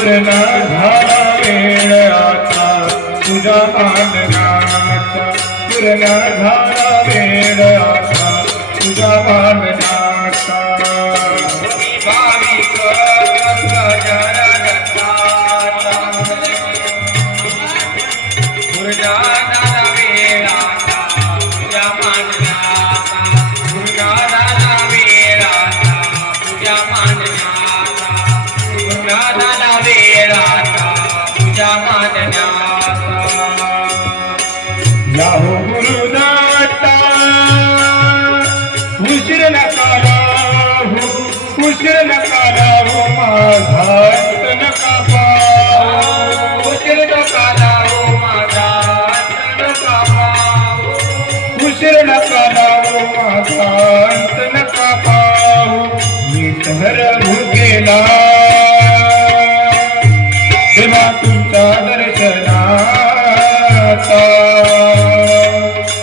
पूर्ण झाला वेळ आता तुझ्या मानण्याचा पूर्ण झाला वेळ आता तुझ्या मानण्याचा भाविक याहो गुरुदाता उशीर नका लावू उशीर नका लावू माझा अंत नका पाहू उशीर नका लावू माझा अंत नका पाहू उशीर नका लावू माझा अंत नका पाहू मी तर भुकेला तेव्हा तुमच्या दर्शनाचा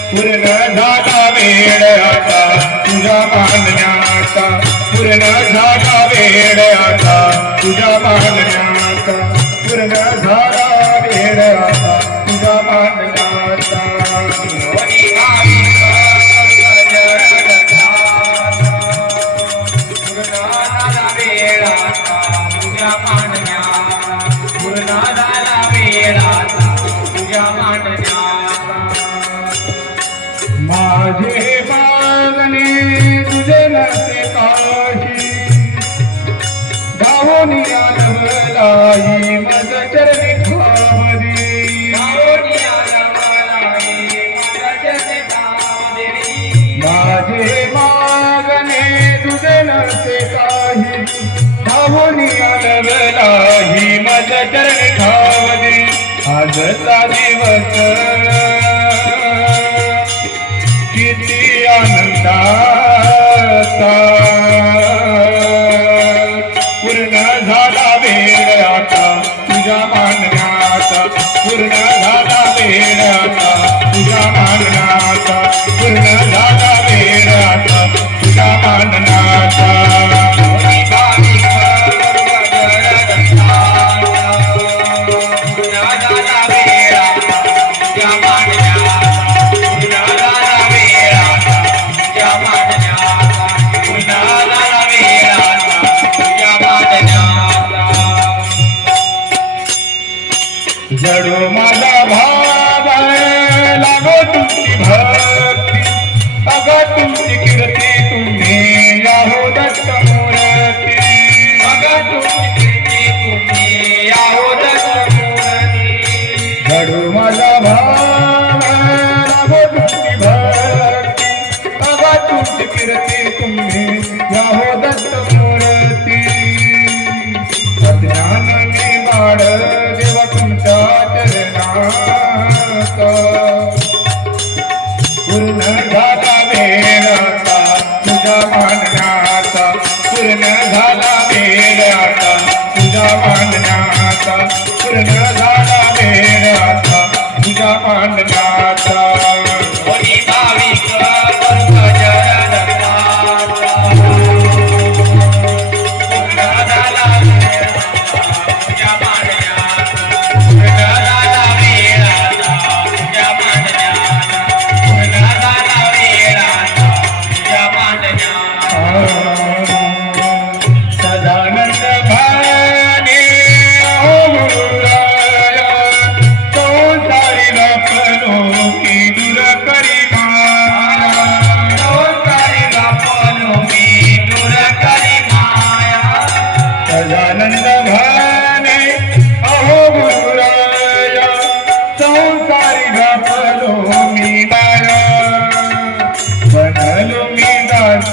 पूर्ण झाला वेळ आता तुझ्या मानण्याचा पूर्ण झाला वेळ आता तुझ्या मानण्याचा पूर्ण झाला वेळ आता तुझ्या मानण्याचा माझे मागणे तुझे नसे काही धावून आलवलाई मज चरणी ठावरी माझे मागणे तुझे नसे काही धावून आलवलाई मज चरणी ठावरी आजचा दिवस किती आनंदाचा पूर्ण झाला वेळ आता तुझ्या मानण्याचा पूर्ण झाला वेळ आता तुझ्या मानण्याचा पूर्ण झाला वेळ आता तुझ्या मानण्याचा जडो माझा भाव लागो तुमची भक्ती अगो तुमची कीर्ती तुम्ही याहो दत्त मूर्ती अगं तुमची कीर्ती तुम्ही याहो दत्त मूर्ती जडो माझा भाव लागो तुमची भक्ती अगो तुमची कीर्ती तुम्ही याहो दत्त मूर्ती ज्ञान मी बाळ देवा तुमच्या चरणाचा पूर्ण झाला वेळ आता तुझ्या मानण्याचा पूर्ण झाला वेळ आता तुझ्या मानण्याचा पूर्ण झाला वेळ आता तुझ्या मानण्याचा भाविक सदानंद भाने संसारी लपलो की दूर करी सदानंद भाने अहो गुरुराया संसारी लपलो मी माया बनलो मी दास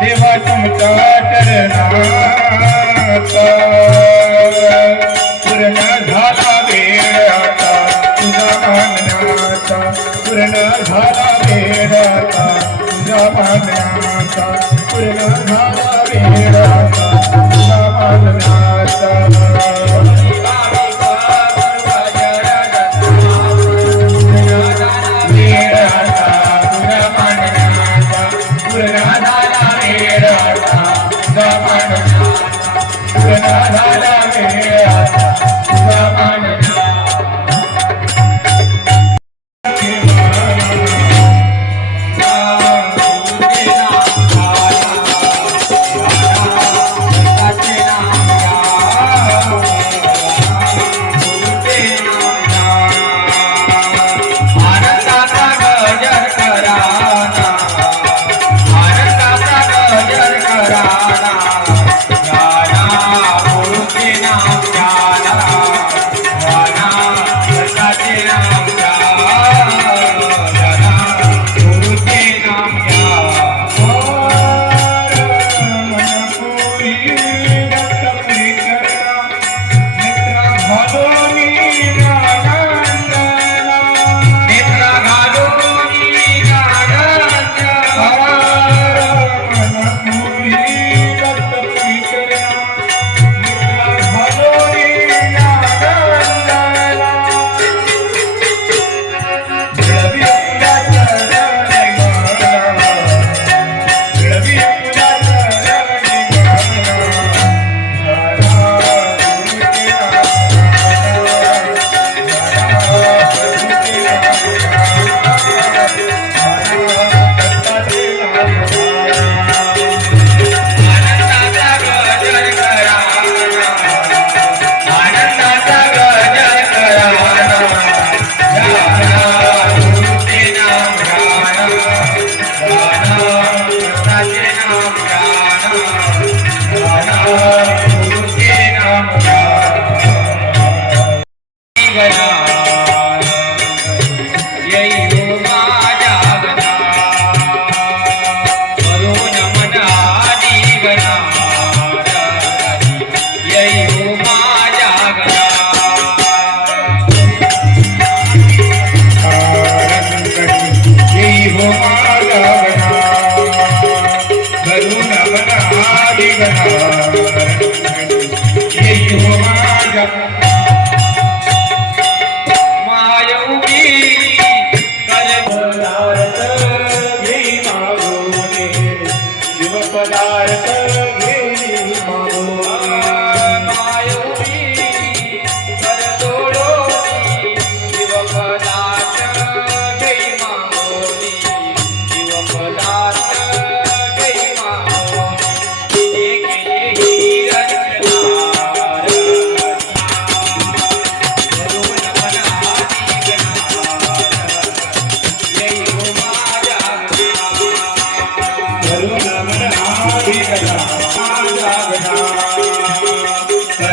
देवा तुमच्या चरणाचा पूर्ण झाला वेळ आता तुझ्या मानण्याचा पूर्ण झाला वेळ आता तुझ्या मानण्याचा पूर्ण झाला वेळ आता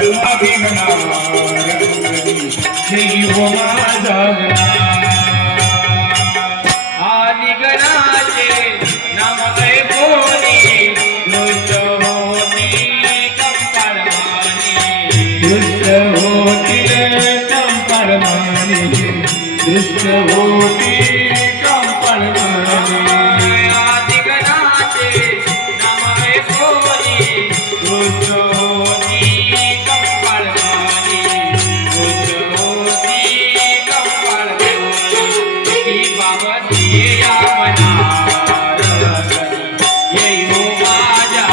विघ्ना रंगणी जय हो माझा आदि गणाचे नाम ऐकोनी दृष्ट होती कंपाळमानी दृष्ट होतील कंपाळमानी दृष्ट होती कंपाळमानी आदि गणाचे नाम ऐकोनी दृष्ट होती कंपाळमानी दृष्ट होती कंपाळमानी ती बाबती या मनार ये हो माझ्या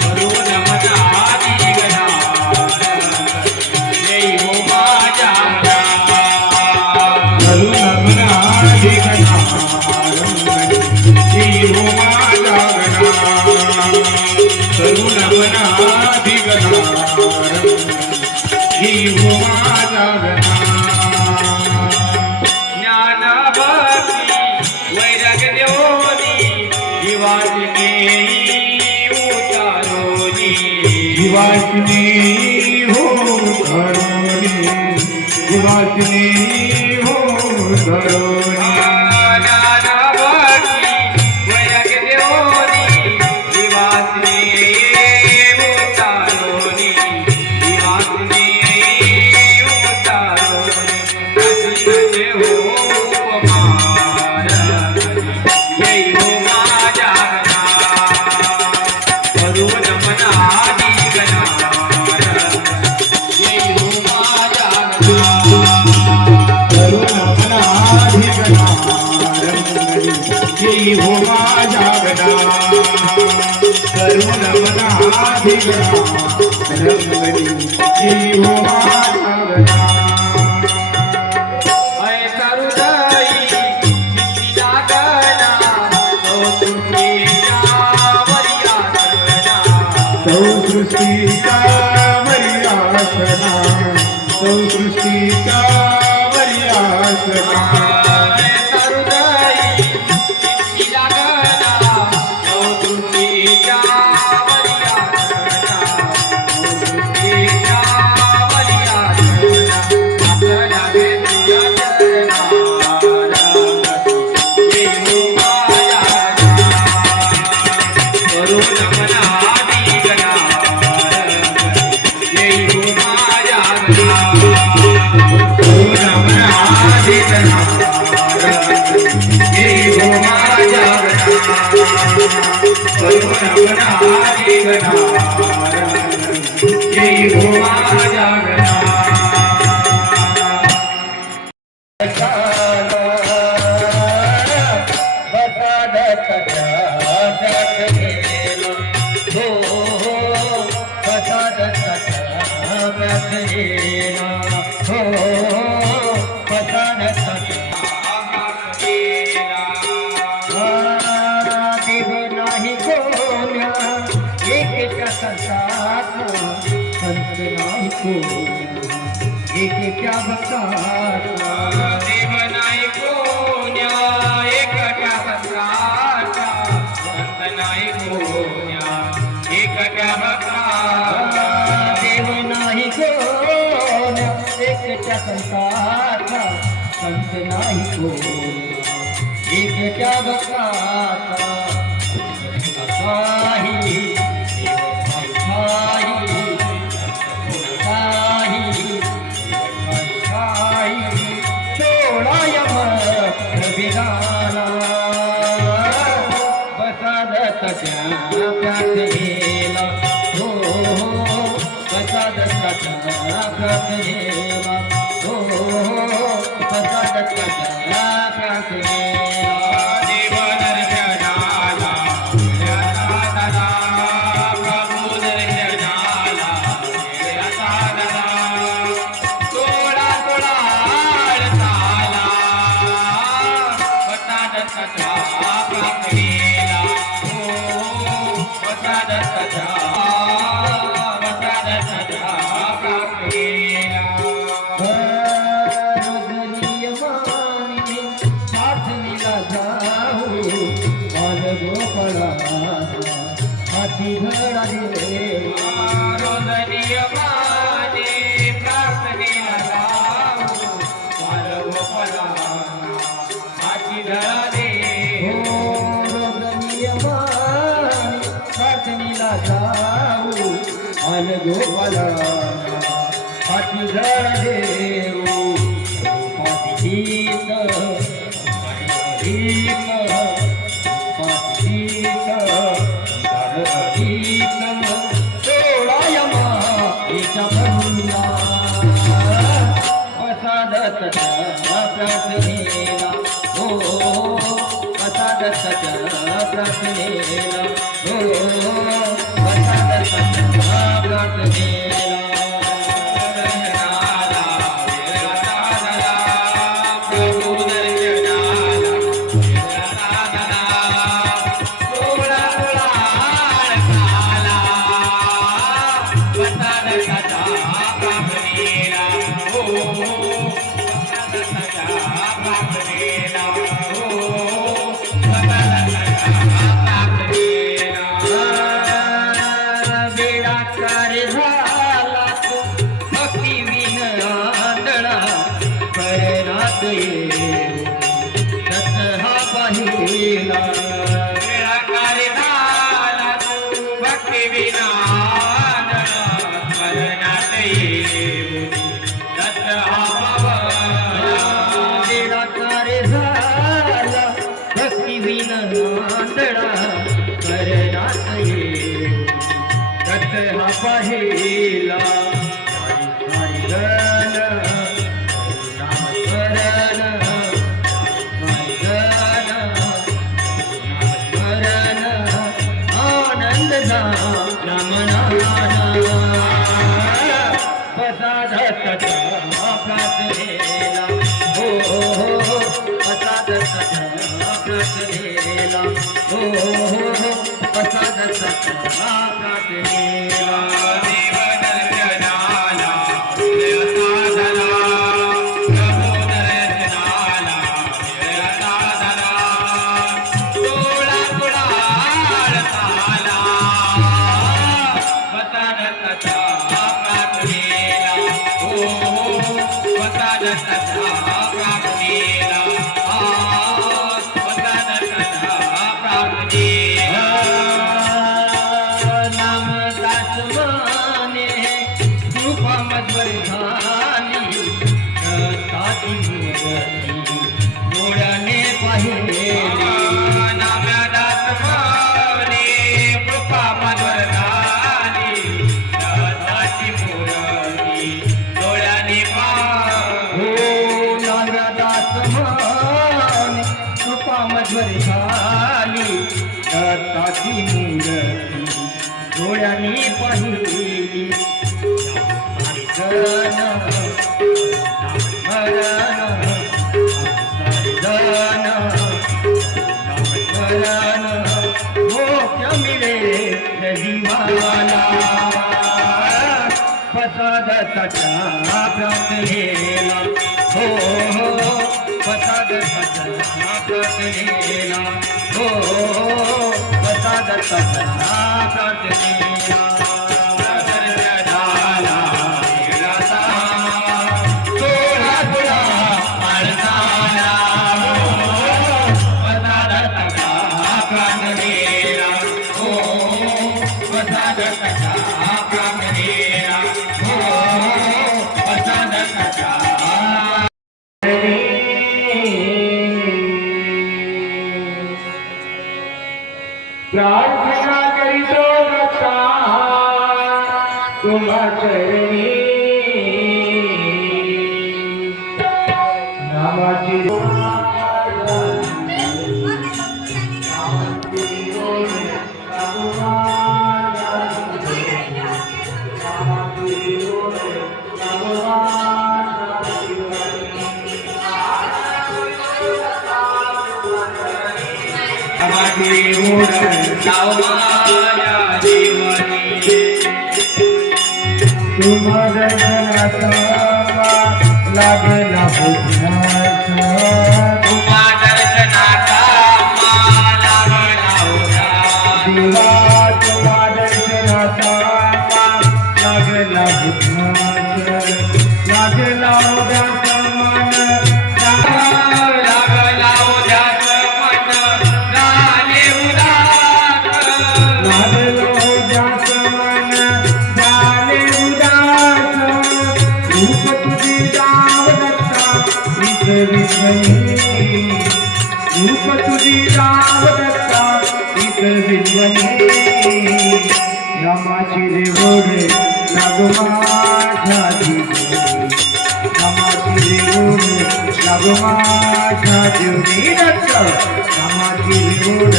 करून मनादी गणार ये हो माझ्या करुण मनाधी गणा जय हो माझा गणा करुण मनाधी गणा जय हो माझा गणा ज्ञान भक्ती वैराग्य देवनी जीवाची उतारोनी जीवासने हो धरोनी जीवासने हो धरोनी ज्ञान भक्ती वैराग्य देवनी जीवाची उतारोनी जीवाची उतारोनी कशी हो उपमान जय हो माझ्या करून मनादी गणार जय हो माझ्या करुण मनाधी गणा जय हो माझा गणा करुण मनाधी गणा जय हो माझा गणा ऐसा हृदयी भीतीला गणा कौतुकीच्या वरियासना सौसृष्टीचा वरियासना सौसृष्टीचा वरियासना ऐसा हृदयी भीतीला गणा कौतुकीच्या वरियासना कौतुकीच्या वरियासना आपल्या भेटीला चरणार जय हो माझ्या करुण मनादी गणार जय हो माझ्या करुण मनाधी गणा जय हो माझा करुण मनाधी गणा जय हो माझा नाही कोण्या एकेच्या संसार संत नाही कोण्या एकेच्या भक्ताचा देव नाही कोण्या एकट्या भक्ताचा संत नाही कोण्या एकट्या भक्ताचा देव नाही कोण्या एकट्या संसारचा संत नाही कोण्या एकट्या भक्ताचा असाही प्याला हो प्रसाद प्राप्त गेला हो प्रसाद प्राप्त गेला देव दर्शनाला दादा प्रभू दर्शनाला दादा थोडा थोडा आळसाला प्रसाद प्राप्त गेला हो प्रसाद प्राप्त गेला हाती घडा दिले जाऊ अन गोपाला पाठी जळ देऊ पाठीत पाठीत पाठीत पाठीत सोळायमा एका बंदा प्रसादतच्या प्रार्थनेला हो प्रसादतच्या प्रार्थनेला हो प्रसादतच्या प्रार्थनेला पहिला आनंद प्रार्थनेला हो प्रार्थनेला हो प्रार्थनेला डोळ्याने पाहिली मिळे जीवाला प्रसादच्या प्रार्थनेला हो प्रसादच्या प्रार्थनेला हो प्रसादच्या प्रार्थनेला प्रार्थना करीतो भक्ता तुम्हा चरणी नामाची तुम्हा दर्शनाचा लागला पुण्याचा तुम्हा दर्शनाचा लागला होता दिवा तुम्हा दर्शनाचा लागला पुण्याचा लागला उद्याचा मन लागला उद्याचं मन झाले उदास लागलो उद्या नामाची रे ओढ लागो माझ्या जीवनी नामाची रे ओढ लागो माझ्या जीवनी दत्त नामाची रे ओढ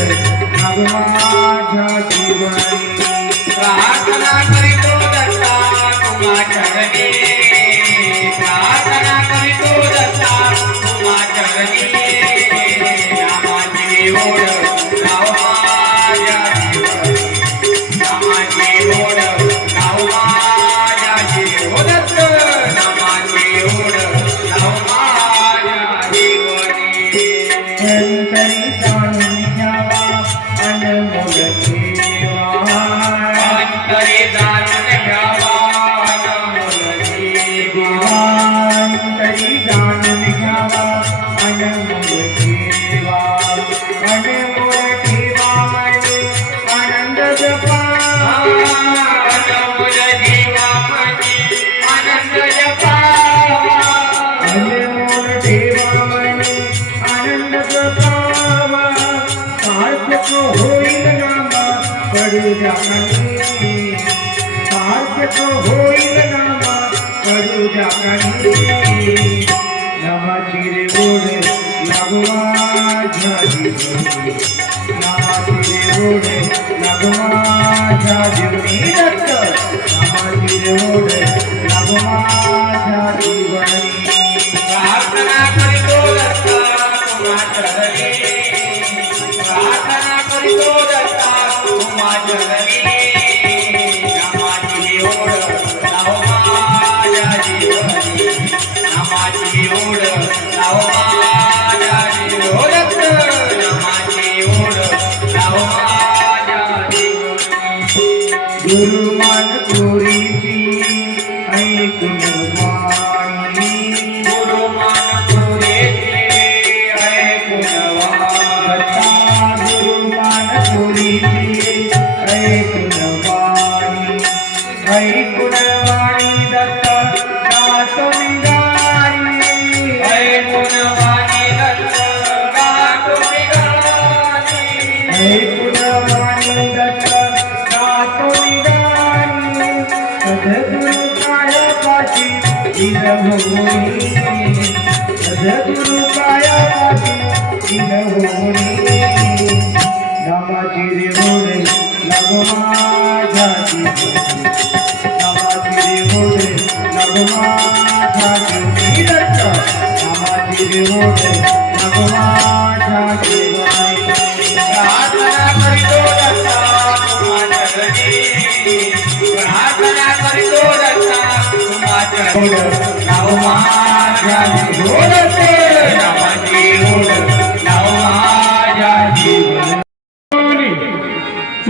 लागो माझ्या जीवनी प्रार्थना करीतो दत्ता तुम्हा चरणी प्रार्थना करीतो दत्ता तुम्हा चरणी नामाची ओढ लाव माझ्या जीवनी नामाची ओढ लाव माझ्या जीवनी दत्त नामाची ओढ लाव माझ्या जीवनी अंतरी जाणून घ्यावा अनमोल ठेवा अंतरी जाणून घ्यावा अनमोल ठेवा अंतरी जाणून घ्यावा अनमोल ठेवा अनमोल ठेवा मने आनंद जपा अनमोल जीवामणी आनंद जपावा अनमोल ठेवा मने आनंद जपावा सार्थक होईल नामा पडू द्या कणी सार्थक होईल नामा पडू द्या कणी नामाची रे ओढ लागो माझ्या जीवनी नामाची रे ओढ लागो माझ्या जीवनी दत्त नामाची रे ओढ लागो माझ्या जीवनी प्रार्थना करीतो दत्ता तुम्हा चरणी प्रार्थना करीतो दत्ता तुम्हा चरणी नामाची ओढ लाव माझ्या जीवनी नामाची ओढ लाव माझ्या जीवनी दत्त नामाची ओढ लाव माझ्या जीवनी गुरुमान कोरीची ऐकून वाणी गुरुमान पुरेचे ऐकून वाचा गुरुमान कोरीची ऐकून वाणी ऐकून वाणी दत्त गातो निगारी ऐकून वाणी दत्त गातो निगारी ऐकून वाणी दत्त गातो निगारी सद्गुरु कायापाशी दिन होई सद्गुरु कायापाशी दिन होई नामाची रे ओढ लागो माझ्या जीवनी नामाची रे ओढ लागो माझ्या जीवनी दत्त नामाची रे ओढ लागो माझ्या जीवनी प्रार्थना करीतो दत्ता तुम्हा चरणी प्रार्थना करीतो दत्ता तुम्हा चरणी लाव माझ्या जीवनी नामाची ओढ लाव माझ्या जीवनी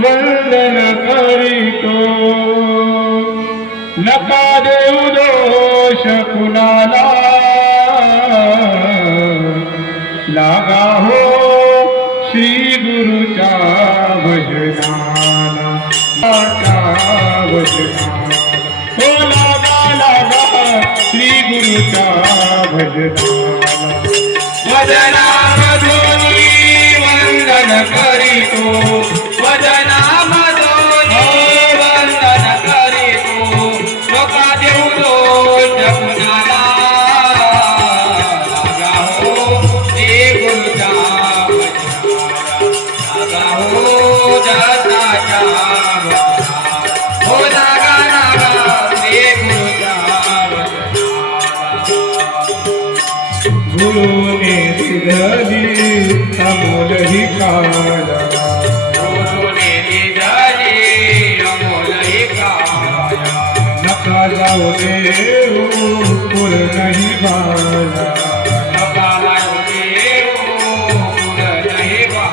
वंदन करीतो नका देऊ दोष कुणाला लागा हो श्री गुरुच्या भजनाला भजनाला हो लागा श्री गुरुच्या भजनाला वदनामधुनी वंदन करीतो वदनामधुनी वंदन करीतो नका देऊ दोष कुणाला लागा हो श्री गुरुच्या भजनाला लागा हो दत्ताच्या भजनाला हो लागा श्री गुरुच्या भजनाला गुरुने दिली अमोल ही काला गुरुने दिली अमोल ही काया नका जाऊ देऊ पुर नाही बाला नकाला देव पुढ नाही बा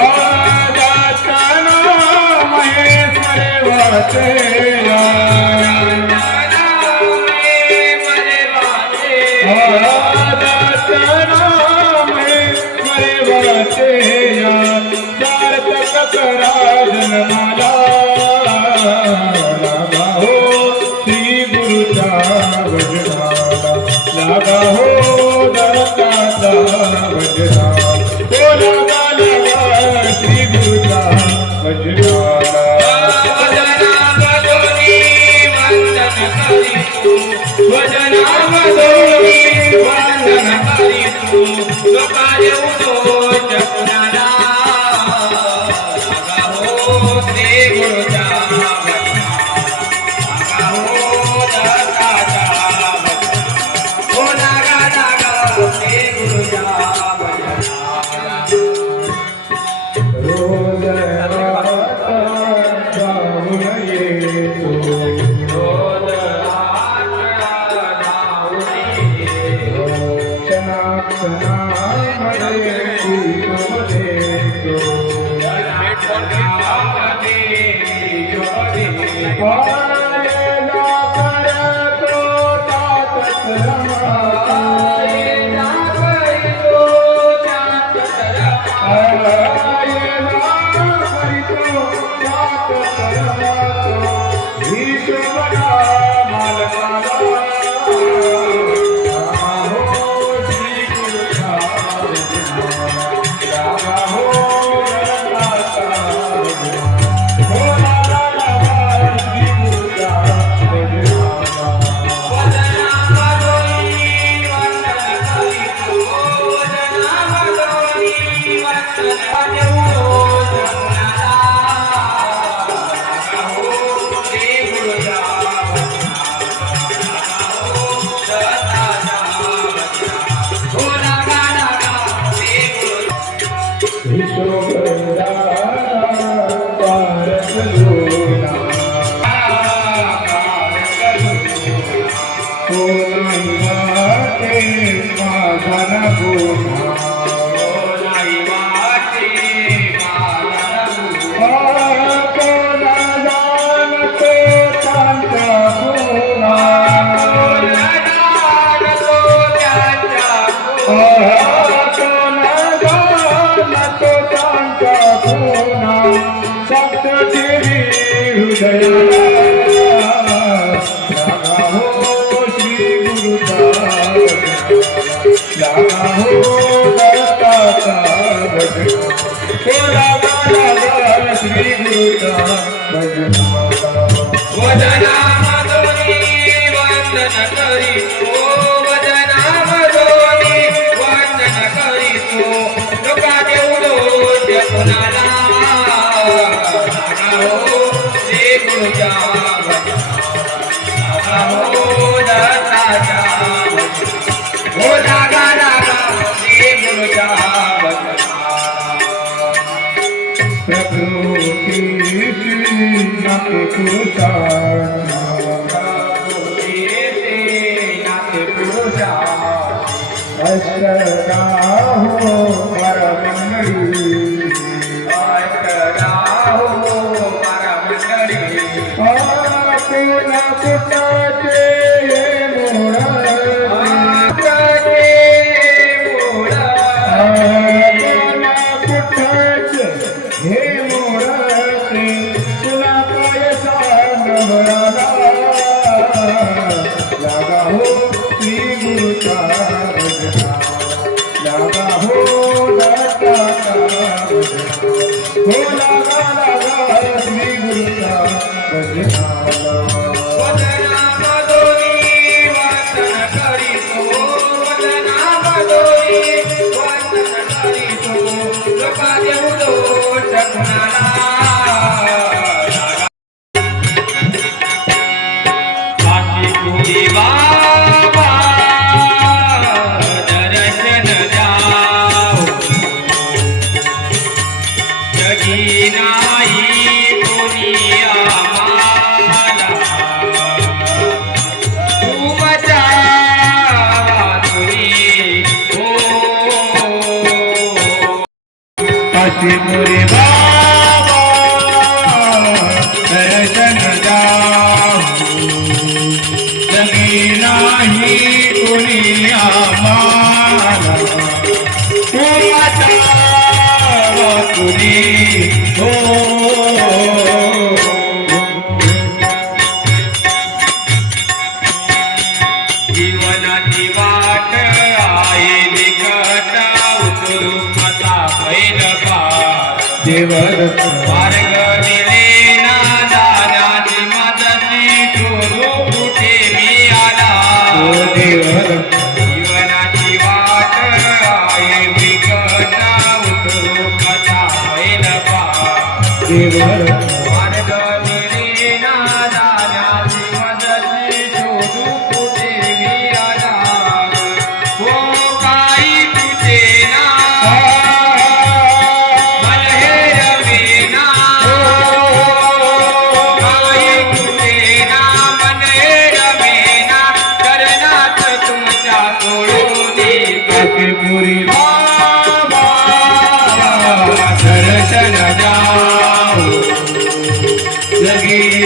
आदातना महेश्वर वाचेया आदातना महेश्वर वाचेया सार्थक करा जन्माला लागा हो श्री गुरुच्या भजनाला लागा हो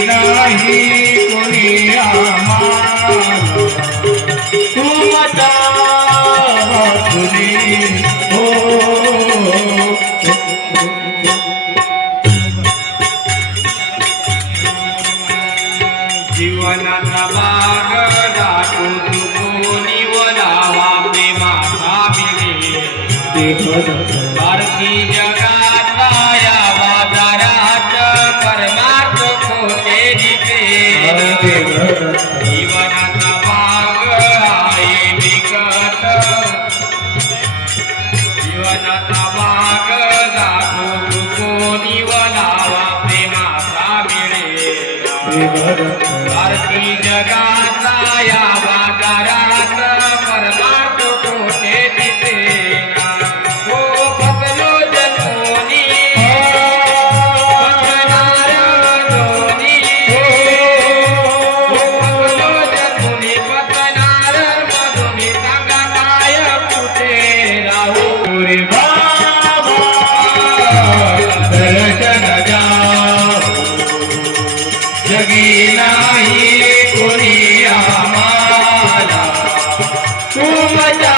नाही कोणी आम्हाला तुमच्या वाचुनी हो जीवनाचा मार्ग दाखवू कोणी वलावा प्रेमाचा मिळे भारती जगाचा या बाजारात परमार्थ खोटे जिथे जीवनाचा मार्ग आहे विकत जीवनाचा मार्ग दाखवू कोणी वलावा प्रेमाचा मिळे भारती जगाचा या बाजारात परमार्थ कोठे दिसे हो बदलो जनोनी बदलणार दोनी हो बदलो जनोनी बदलणार मधुनी सांगा काय कुठे राहू रे बाबा दर्शन द्या जगी नाही कोणी आम्हाला तुमच्या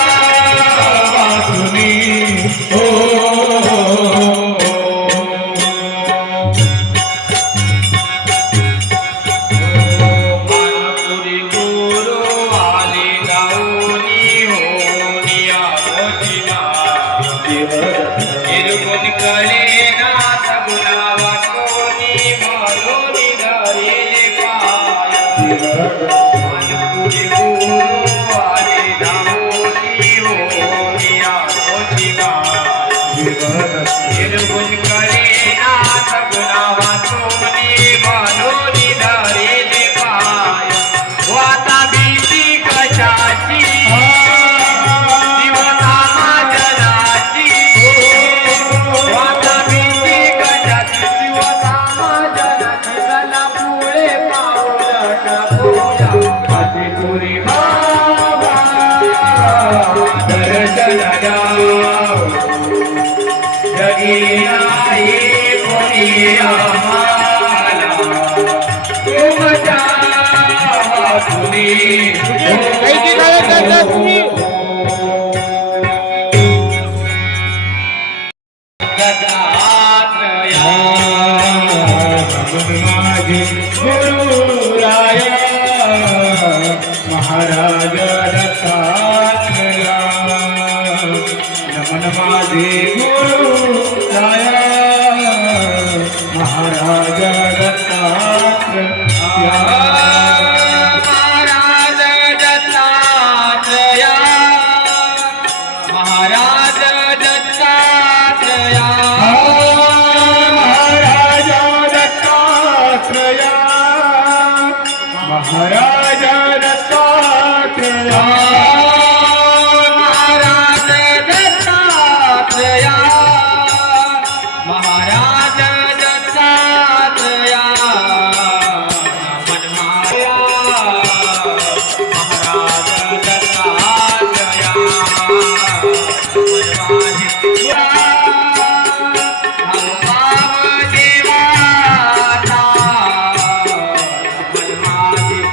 वाचुनी हो मानपुरी गुरु आले जाऊनी होनिया मोठीला निर्गुण कले नाथ गुणावा कोणी म्हणून धरिले पाय मानपुरी गुरु आले जाऊनी होनिया मोठीला निर्गुण कले नाथ गुणावा कोणी म्हणून धरिले पाय वाता भीती कशाची जीवनामा जनाची वाता भीती कशाची जीवनामा जनाची चला पुढे पाऊल टाकूया आधी तुरी बाबा दर्शन द्या जगी नाही कोणी आम्हाला तुमच्या वाचुनी माझे गुरुराया महाराज दत्तात्रया नमन माझे गुरुराया महाराज दत्तात्रया महाराज दत्तात्रया महाराज दत्तात्रया महाराज दत्तात्रया महाराज दत्तात्रया महाराज दत्तात्रया महाराज दत्तात्रया मनमाया महाराज दत्तात्रया मनमाया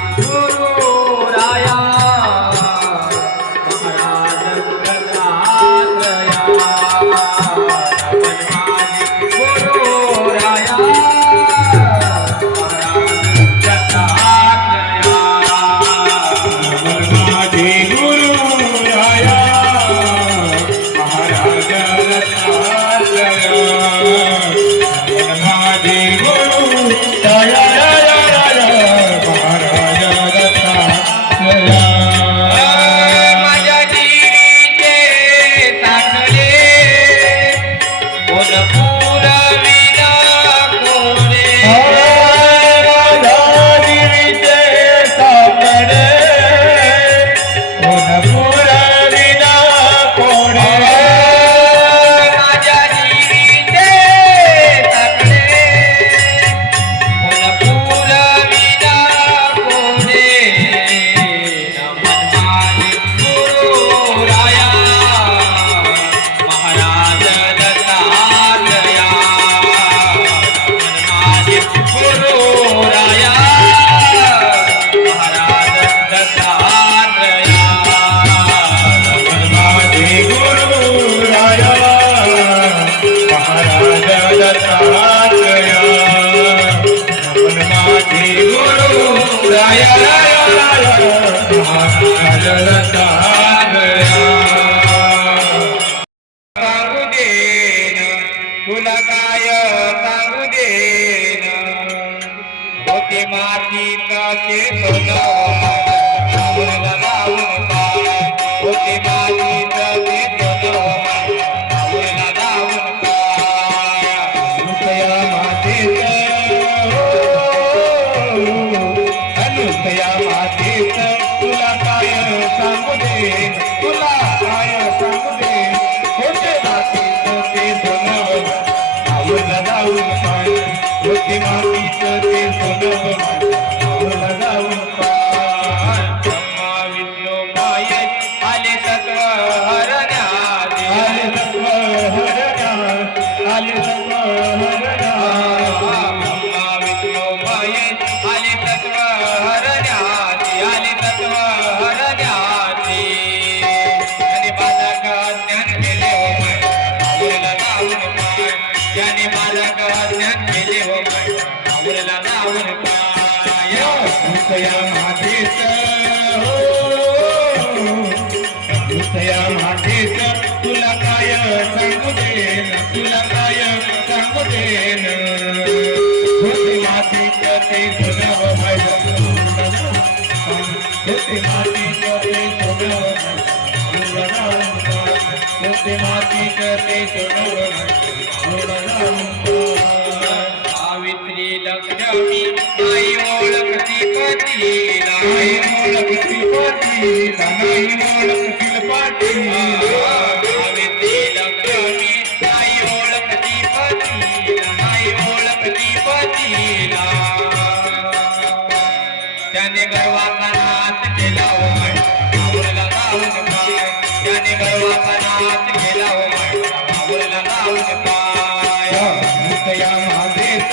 लाय महाराज दत्तात्रया सांगू देन तुला काय सांगू देन होते मातीचे सोनं लावून काय होते मातीचे सोनं लावून काय अनुसया मातेच अनुसया मातेच तुला काय सांगू दे तुला काय सांगू दे होते मातीच ते सोनं आवडला जाऊन पाय होते मातीच ते सोनं आवडला जाऊन पाय ब्रह्मा विष्णू महेश आले तत्व हरण्याचे आले सत्व हरण्या आले सत्व हरण्या ब्रह्मा विष्णू महेश आले तत्व हरण्याचे आले तत्व हरण्याचे आणि बालक ज्ञान केले हो माय आवडला जाऊन पाय त्याने बालक ज्ञान केले हो माय आवडला जाऊन पाय अनुसया मातेच अनुसया मातेच तुला काय सांगू देन तुला काय सांगू देन होते मातीच ते सोनव होते मातीच ते सोनव होते मातीच ते सोनव सावित्री लक्ष्मी आई ओळखती पतीला नाही ओळखती पाटीला नाही ओळखतील पाटीला सावित्री लक्ष्मी आई ओळखती पतीला आई ओळखती पतीला त्याने गर्वाचा नाच केला हो माय आवडला जाऊन पाय त्याने गर्वाचा नाच केला हो माय आवडला जाऊन पाय अनुसया मातेच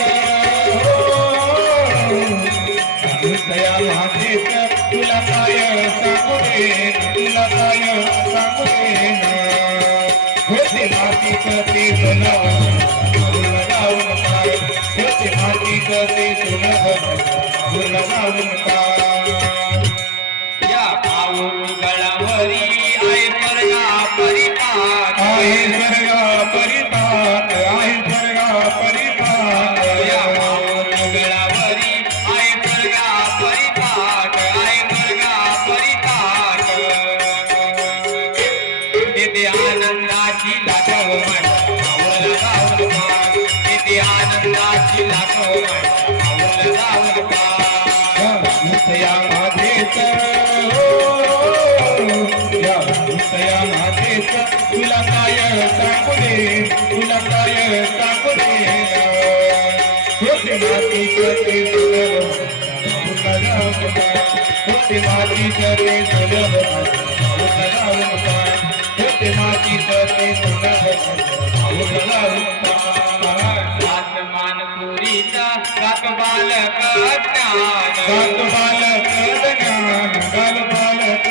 अनुसया मातेच तुला काय सांगू देन तुला काय सांगू देन होते मातीच ते सोनव जाऊन पाय होते मातीच ते सोनव जाऊन पाय या पाऊल गळावरी आहे स्वर्गा परिपात आहे स्वर्ग परिपात आहे स्वर्ग परिपात या पाऊल गळावरी आहे स्वर्गा परिपात आहे स्वर्गा परिपात तेथे आनंदाची लाट हो माय आवडला जाऊन पाय तेथे आनंदाची लाट हो माय आवडला जाऊन पाय अनुसया मातेच अनुसया मातेच तुला काय सांगू दे तुला काय सांगू दे होते मातीच ते सोनव होते मातीच ते सोनव होते मातीच ते सोनव आसमान पुरीचा काक बालक ज्ञान गात बालक ज्ञान गाल बालक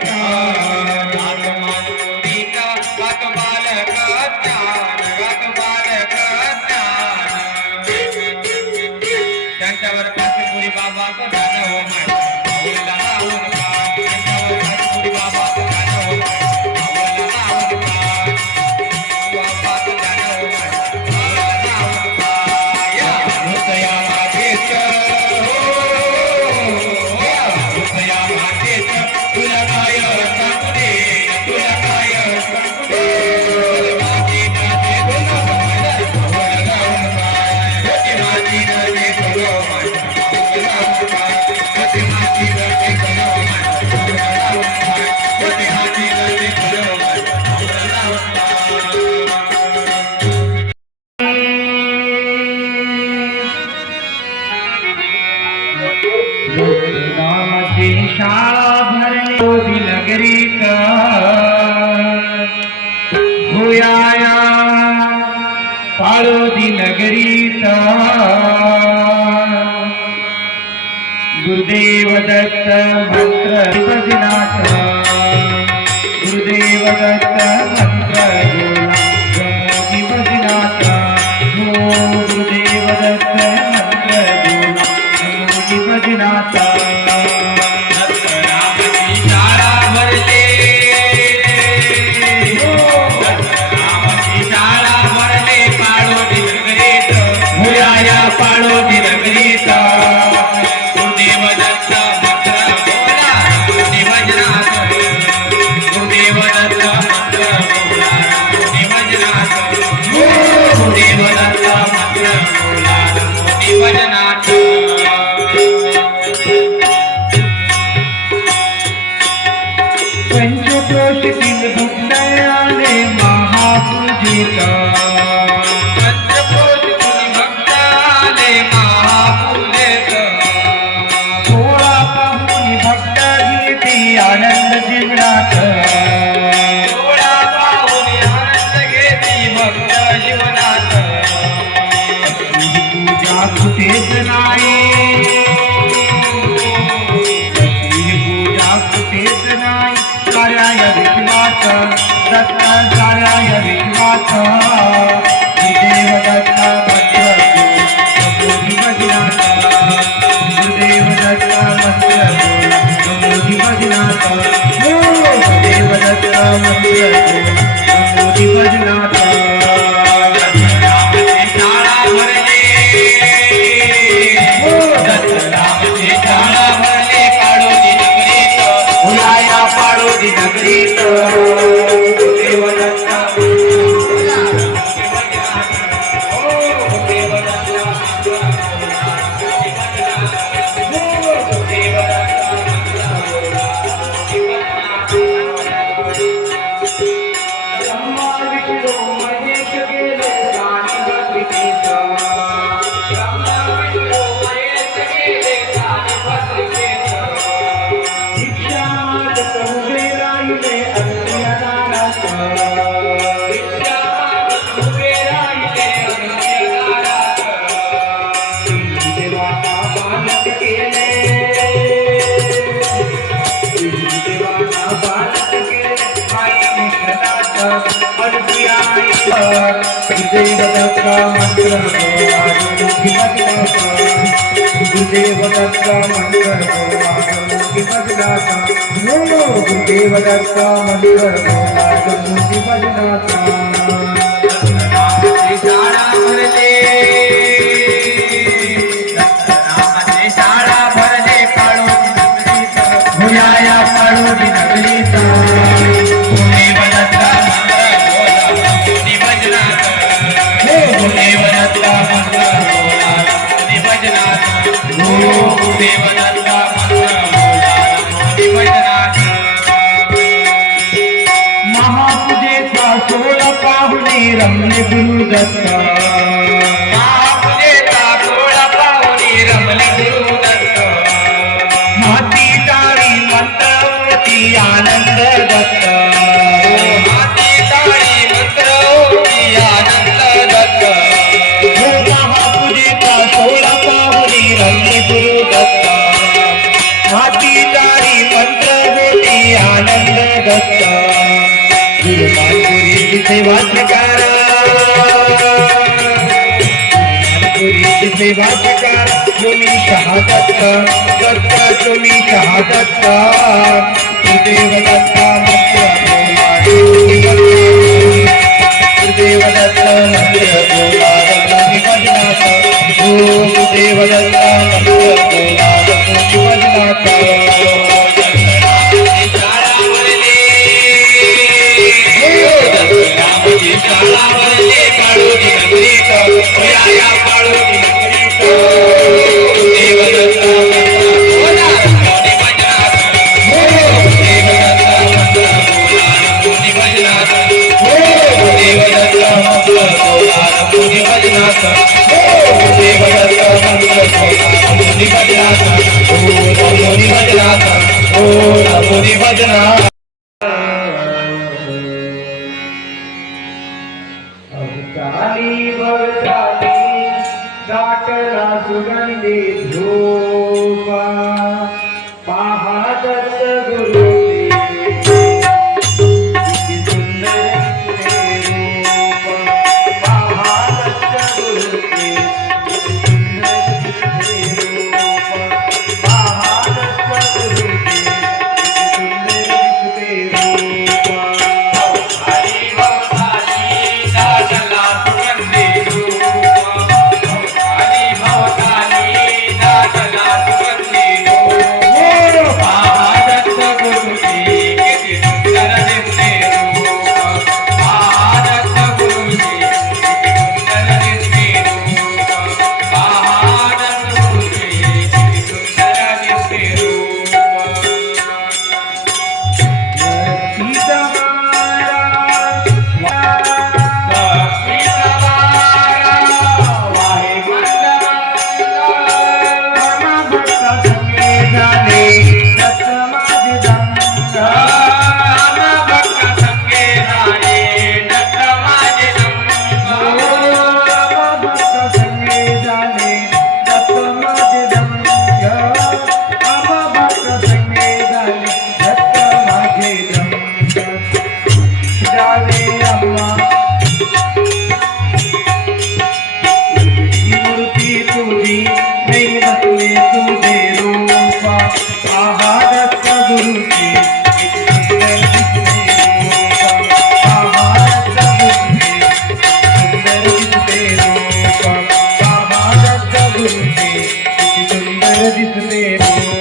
ज्ञान आसमान पुरीचा काक बालक ज्ञान काक बालक ज्ञान त्यांच्यावर काशीपुरी बाबाचं गाणं हो माय आवडला लावून पाय त्यांच्यावर काशीपुरी बाबाचं गाणं हो माय आवडला लावून पाय बाबाचं गाणं हो माय आवडला लावून पाय अनुसया मातेच अनुसया मातेच तुला काय सांगू दे तुला काय सांगू दे मातीचं ते सोनव आवडलं जाऊन पाय होते मातीचं ते सोनव आवडलं जाऊन पाय होते मातीचं ते सोनव आवडलं जाऊन पाय होते मातीचं ते सोनव आवडलं जाऊन पाय नामाची शाळा भरली मोदी नगरीत भुयाया पाळोदी नगरीत गुरुदेव दत्त मंत्र भजनाथ गुरुदेव दत्त मंत्र गमोदी भजनाथ हो गुरुदेव दत्त मंत्र गमोदी भजनाथ नगरीत देव दत्त गुरुदेव दत्त मंत्र मूर्ति भजनाचा गुरुदेव दत्त मंत्र मूर्ति भजनाचा नामाची शाळा भरले नामाची शाळा भरले काळोजी नगरीत भुयाया काळोजी नगरीत गुरुदेव दत्त मंत्र मूर्ति भजनाचा गुरुदेव दत्त मंत्र मूर्ति भजनाचा गुरुदेव दत्त मंत्र मूर्ति भजनाचा महापूजेचा सोहळा पाहुणे रमले गुरुदत्त महापूजेचा सोहळा पाहुणी रमले गुरुदत्त हाती टाळी मंत्रवती आनंद दत्त हाती टाळी मंत्रवती आनंद दत्त महापूजेचा सोहळा पाहुणे रमले गुरुदत्त हाती टाळी मंत्रवती आनंद दत्त गुरुमानपुरीची सेवा स्वीकार गुरुमानपुरीची सेवा स्वीकार तुम्ही शहादत्त दत्त तुम्ही शहादत्त गुरुदेव दत्त मंत्र गुरुदेव दत्त मंत्र भजनाथ गुरुदेव दत्त मंत्र भजनाथ नामाची शाळा भरले काळोजी नगरीत भुयाया काळोजी नगरीत गुरुदेव दत्त मंत्र मूर्ति भजनाचा गुरुदेव दत्त मंत्र मूर्ति भजनाचा गुरुदेव दत्त मंत्र मूर्ति भजनाचा गुरुदेव दत्त मंत्र मूर्ति भजनाचा मूर्ति भजनाचा मूर्ति भजनाचा अवतारी भवतारी दाटला सुगंधी धूपा पाहत गुरुदेव किती सुंदर ते रूप पाहत गुरुदेव किती सुंदर ते रूप पाहत गुरुदेव किती सुंदर ते रूप हरी भवतारी दाटला सुगंधी धूप हरी भवतारी दाटला सुगंधी धूप पाहत गुरुजी किती सुंदर दिसते रूप पाहत गुरुजी किती सुंदर दिसते रूप पाहत गुरुजी किती सुंदर दिसते रूप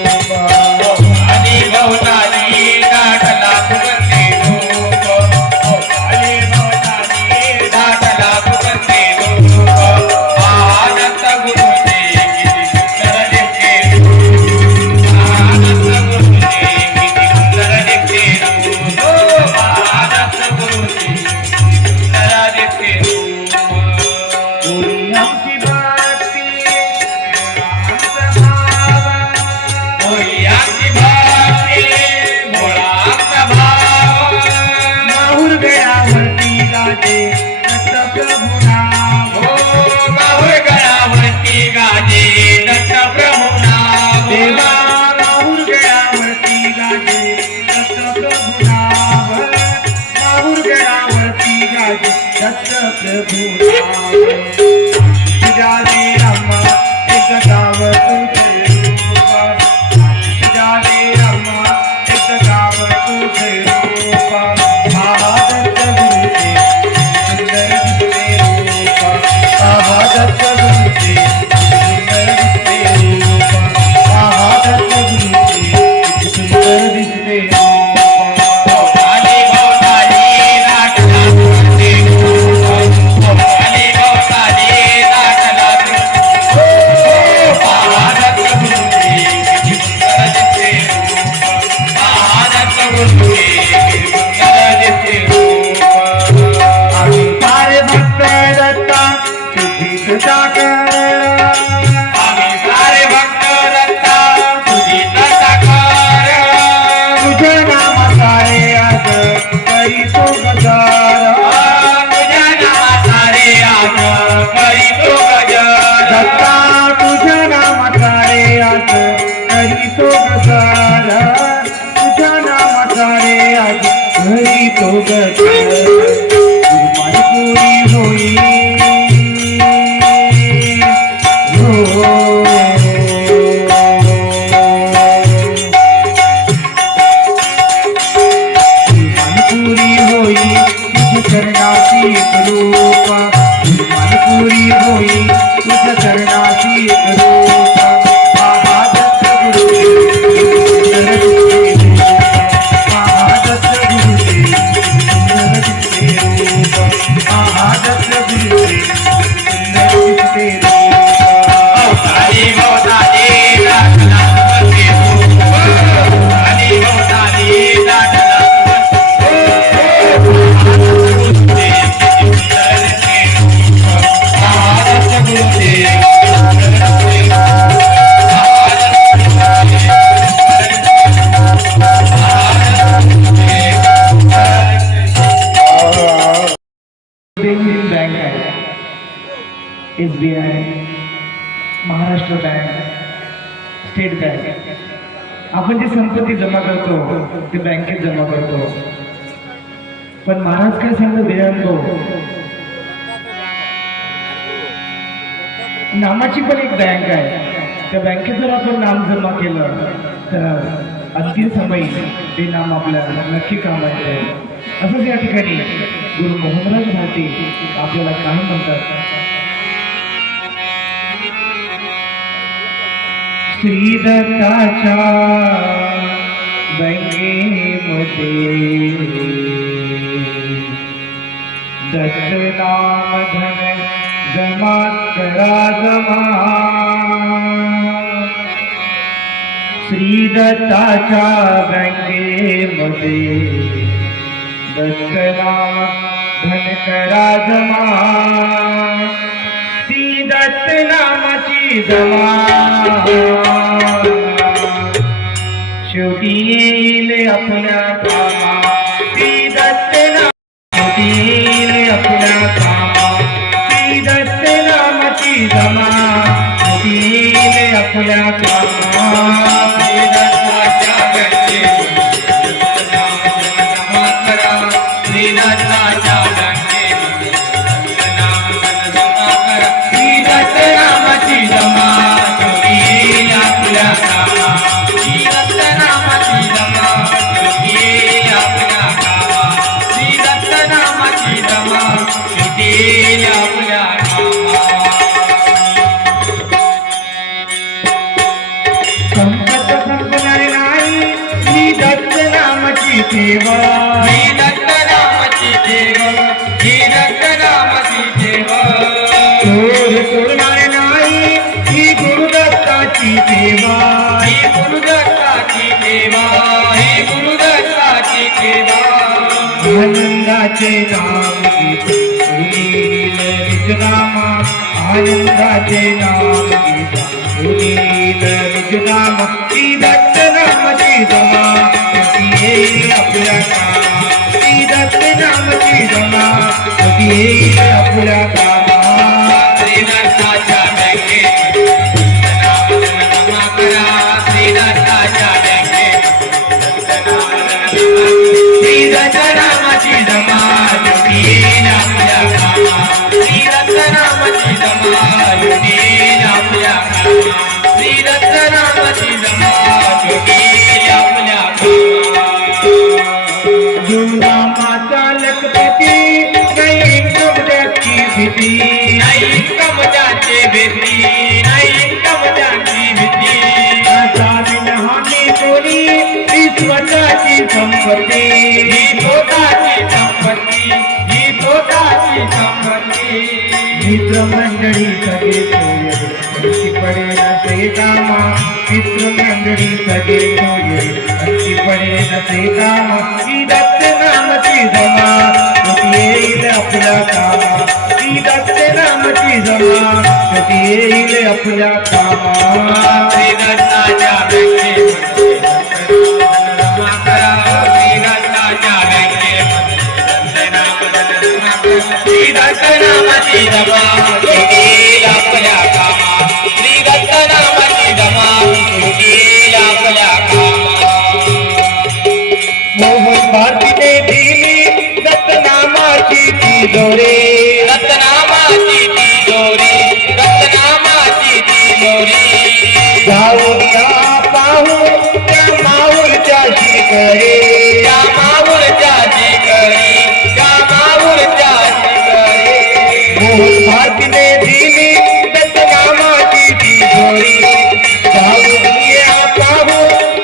सीता आणि भवताली दाटला सुगंधी प्रभु नाम जाने अम्मा एक गाव तुझे रूपा जाने अम्मा एक गाव तुझे रूपा महादत्त गुरुचे सुंदर दिसते रूपा महादत्त गुरुचे सुंदर दिसते रूपा महादत्त गुरुचे सुंदर दिसते रूपा भोवताली भोवताली नाटला तुझे रूप भोवताली भोवताली नाटला महादत्त गुरुचे किती सुंदर दिसते रूप महादत्त गुरुचे किती सुंदर दिसते रूप आम्ही सारे भक्त दत्ता तुझीच साकार आम्ही सारे भक्त दत्ता तुझी साकार तुझ्या नामाचा रे आज करी तो गजार तुझ्या नामाचा रे आज करी तो गजर दत्ता तुझ्या नामाचा रे आज करी तो गजार तुझ्या नामाचा रे आज करी तो गजार गुरुमाई पुरी होई तुझ करणाची एक रूपा पुरी होई तुझ करणाची एक रूपा महादत्त गुरुचे सुंदर दिसते रूपा महादत्त गुरुचे सुंदर दिसते रूपा महादत्त गुरुचे सुंदर दिसते रूपा भोवताली भोवताली नाटला तुझे रूप भोवताली भोवताली नाटला बँक आहे SBI Maharashtra bank state bank आपण जी संपत्ती जमा करतो ते बँकेत जमा करतो पण महाराज काय सांगतो वेदांतो नामाची पण एक बँक आहे त्या बँकेत जर आपण नाम जमा केलं तर अंतिम समयी ते नाम आपल्याला नक्की कामात येईल असंच या ठिकाणी गुरु मोहनराज भारती आपल्याला काय म्हणतात श्री दत्ताच्या बँकेमध्ये दत्त नाम धन जमा करा जमा श्री दत्ताच्या बँकेमध्ये दत्त नाम धन करा जमा ती दत्त नामाची जमा शेवटी येईल आपल्या कामा ती दत्त नाम शेवटी येईल आपल्या कामा ती दत्त नामाची जमा शेवटी येईल आपल्या कामा श्री दत्ताच्या बँकेमध्ये जमा करा श्री दत्ताच्या बँकेमध्ये नाम जमा करा श्री दत्त नामाची जमा शेवटी येईल आपल्या कामा श्री दत्त नामाची जमा शेवटी येईल आपल्या कामा श्री दत्त नामाची जमा शेवटी येईल आपल्या कामा संपत संपणार नाही श्री दत्त नामाची सेवा श्री दत्त नामाची देव श्री दत्त नामाची देव चोर सोडणार नाही ही गुरुदत्ताची सेवा ही गुरुदत्ताची देवा ही गुरुदत्ताची देवा आनंदाचे नाम घेत सुनील निजनामा आनंदाचे नाम घेत सुनील निजनामा श्री दत्त नामाची जमा कधी येईल आपल्या कामा श्री दत्त नामाची जमा कधी येईल आपल्या कामा श्री दत्ताच्या बँकेत नाम जमा करा श्री दत्ताच्या बँकेत श्री दत्त नामाची जमा शेवटी येईल आपल्या कामा तोटाची संपत्ती, ही तोटाची संपत्ती, ही तोटाची संपत्ती. मित्रमंडळी सगळे सोयरे अंती पडे नसे कामा, मित्रमंडळी सगळे सोयरे अंती पडे नसे कामा. ही दत्त नामची जमा कधी येईल आपल्या कामा, ही दत्त नामची जमा कधी येईल आपल्या कामा. श्री दत्ताच्या बँकेमध्ये जमा करा, श्री दत्ताच्या बँकेमध्ये श्री दत्त नामाची जमा येईल आपल्या कामा, श्री दत्त नामाची जमा येईल आपल्या कामा. मोहन भारतीने दिली दत्त नामाची तिजोरी, रत्नामाची तिजोरी, रत्नामाची तिजोरी. जाऊया पाहू त्या माऊरच्या शिखरी, त्या माऊरच्या शिखरी, त्या माऊरच्या शिखरी. मोहन भारतीने दिली दत्त नामाची तिजोरी. जाऊया पाहू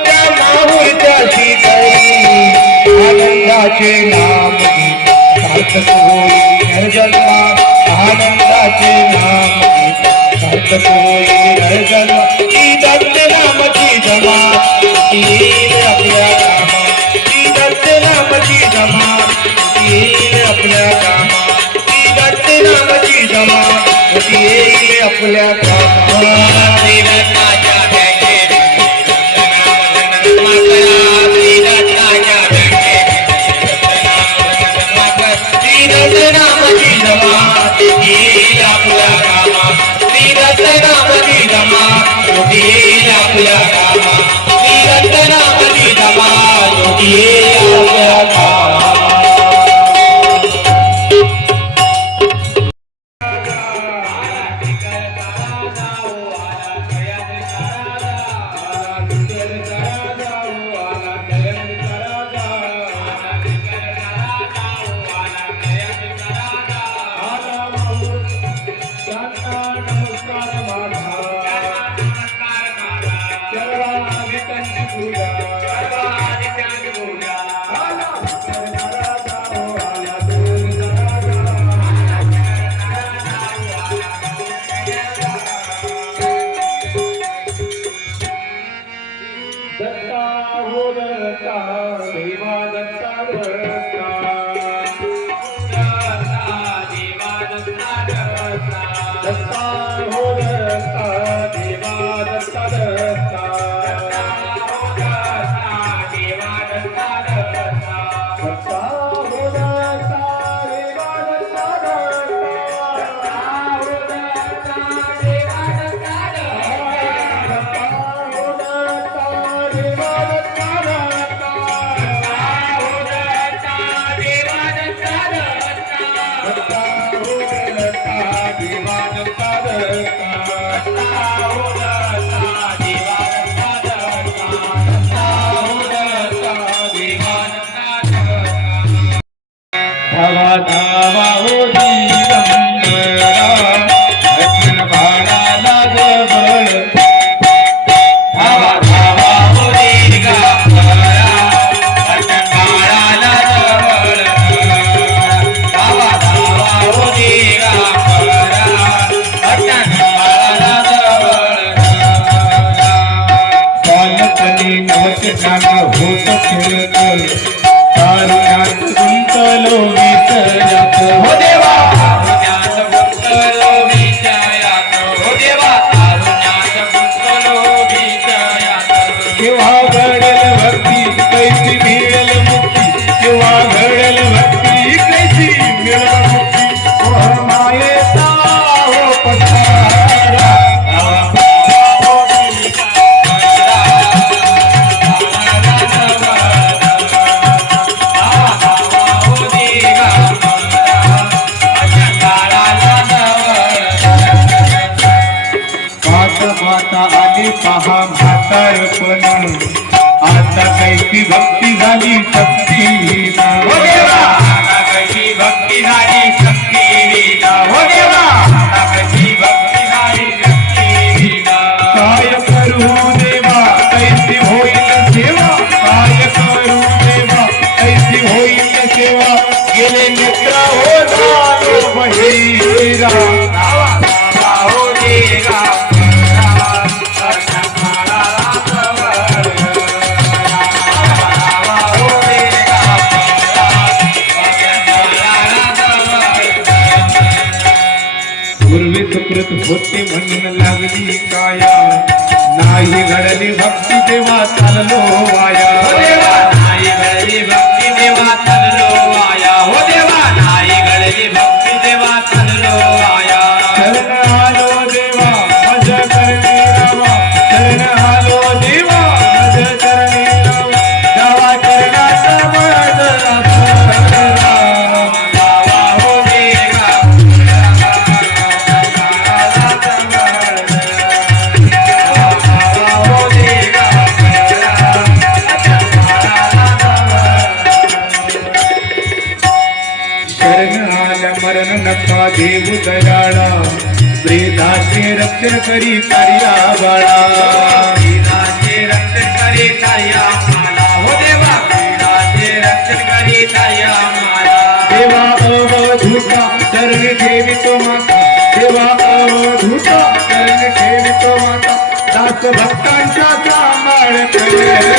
त्या माऊरच्या शिखरी, आनंदाचे नाम घेत सार्थक होईल हरजन्मा, आनंदाचे नाम घेत सार्थक होईल हरजन्मा. ही दत्त नामची जमा येईल आपल्या कामा, ही दत्त नामची जमा येईल आपल्या कामा, ही दत्त नामची जमा येईल आपल्या कामा. श्री दत्ताच्या बँकेमध्ये जमा करा, श्री दत्ताच्या बँकेमध्ये जमा करा. श्री दत्त नामाची जमा येईल आपल्या कामा, श्री दत्त नामाची जमा येईल आपल्या कामा, श्री दत्त नामाची जमा येईल आपल्या कामा. धावा धावा हो दिगंबरा, अज्ञान बाळाला जवळ. धावा धावा हो दिगंबरा, अज्ञान बाळाला जवळ. धावा धावा हो दिगंबरा, अज्ञान बाळाला जवळ. बालपणी नवचनाला होत खेळत, तारुण्यात गुंतलो विसरत. हो देवा तारुण्यात गुंतलो विषयात, हो देवा तारुण्यात गुंतलो विषयात. केव्हा घडेल भक्ती कैसी मिळेल मुक्ती, केव्हा घडेल भक्ती कैसी मिळेल मुक्ती. ओ मायेचा हो पसारा, माता आली पहा म्हातारपण, आता कैसी भक्ती झाली शक्तीहीन. हो देवा आता कशी भक्ती झाली शक्तीहीन. हो देवा आता कशी भक्ती झाली शक्तीहीन. काय करू देवा कैसी होईल सेवा, काय करू होते म्हणून लागली काया नाही घडली भक्ती देवा चाललो वाया हो देवा नाही घडली भक्ती देवा चाललो वाया हो देवा नाही घडली भक्ती देवा चाललो वाया शरण आलो देवा मज करणे रामा शरण आलो देवा मज करणे रामा दावा करण्याचा मज गावा हो देवा गावा हो देवा शरण आल्या मरण नका देव दयाळा प्रेताचे रक्षण करी कार्या बाळा वीराचे रक्षण करी ताया माला हो देवा वीराचे रक्षण करी ताया माला देवा अवधूता शरण ठेवितो माता देवा अवधूता शरण ठेवितो माता दास भक्तांच्या सांभाळ करे